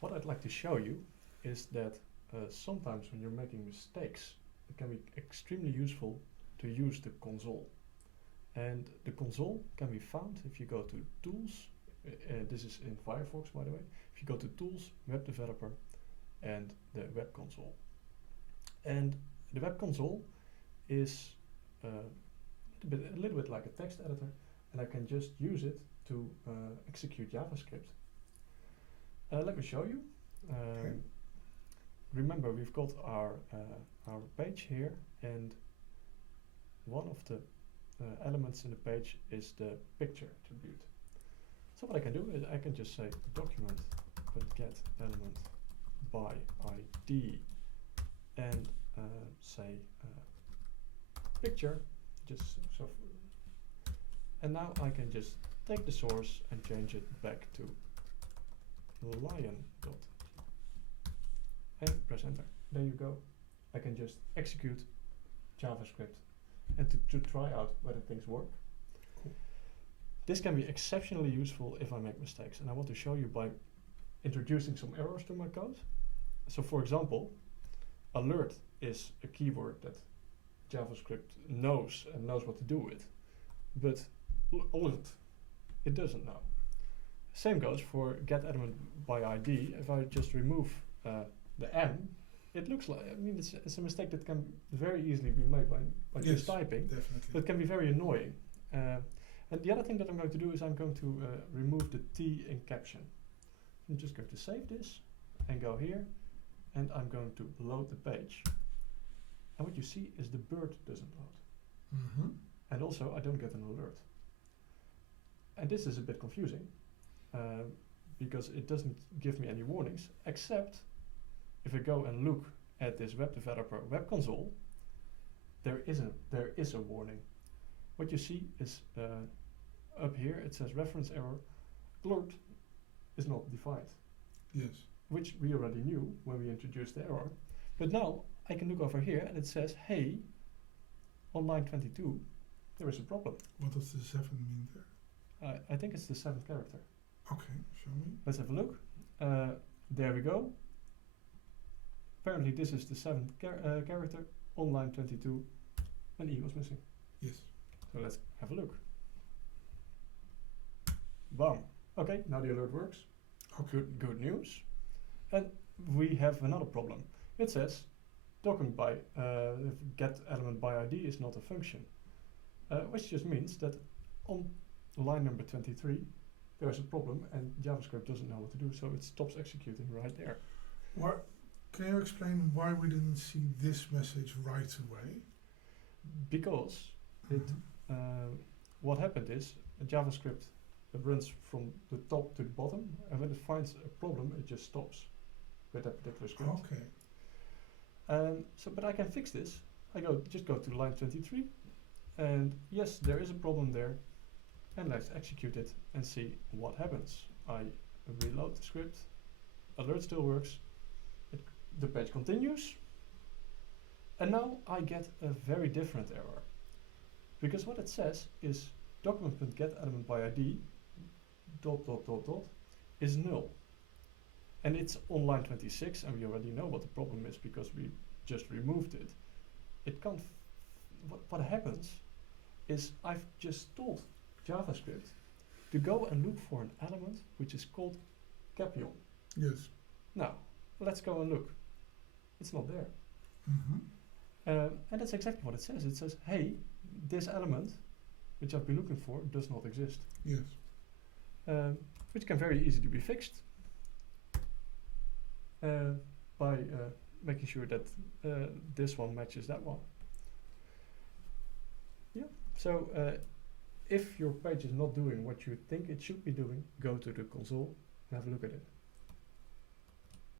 What I'd like to show you is that sometimes when you're making mistakes, it can be extremely useful to use the console. And the console can be found if you go to Tools. This is in Firefox, by the way. If you go to Tools, Web Developer, and the Web Console. And the Web Console is a little bit like a text editor, and I can just use it to execute JavaScript. Let me show you. Okay. Remember, we've got our page here, and one of the elements in the page is the picture attribute. So what I can do is I can just say document get element by ID and say picture, just so. And now I can just take the source and change it back to lion dot and press enter. There you go. I can just execute JavaScript and to try out whether things work. Cool. This can be exceptionally useful if I make mistakes, and I want to show you by introducing some errors to my code. So for example, alert is a keyword that JavaScript knows and knows what to do with, but alert, it doesn't know. Same goes for get element by ID. If I just remove the M, it looks like, I mean, it's a mistake that can very easily be made by Yes, just typing, definitely. but it can be very annoying. And the other thing that I'm going to do is I'm going to remove the T in caption. I'm just going to save this and go here, and I'm going to load the page. And what you see is the bird doesn't load. Mm-hmm. And also I don't get an alert. And this is a bit confusing because it doesn't give me any warnings, except if I go and look at this web developer web console, there is a warning. What you see is up here it says reference error, alert is not defined. Yes. Which we already knew when we introduced the error. But now I can look over here and it says, hey, on line 22, there is a problem. What does the 7 mean there? I think it's the 7th character. Okay, show me. Let's have a look. There we go. Apparently this is the 7th character on line 22. An E was missing. Yes. So let's have a look. Bam. Okay, now the alert works. Okay. Good news. And we have another problem. It says document by get element by ID is not a function, which just means that on line number 23 there is a problem and JavaScript doesn't know what to do, so it stops executing right there. Can you explain why we didn't see this message right away? Because it what happened is JavaScript runs from the top to the bottom, and when it finds a problem it just stops with that particular script. Okay. But I can fix this. I just go to line 23, and yes, there is a problem there, and let's execute it and see what happens. I reload the script, alert still works, the page continues, and now I get a very different error, because what it says is document.get element by ID ... is null. And it's on line 26, and we already know what the problem is because we just removed it. It can't. What happens is I've just told JavaScript to go and look for an element which is called capion. Yes. Now, let's go and look. It's not there. Mm-hmm. And that's exactly what it says. It says, hey, this element, which I've been looking for, does not exist. Yes. Which can very easily be fixed by making sure that this one matches that one. Yeah. So if your page is not doing what you think it should be doing, go to the console and have a look at it.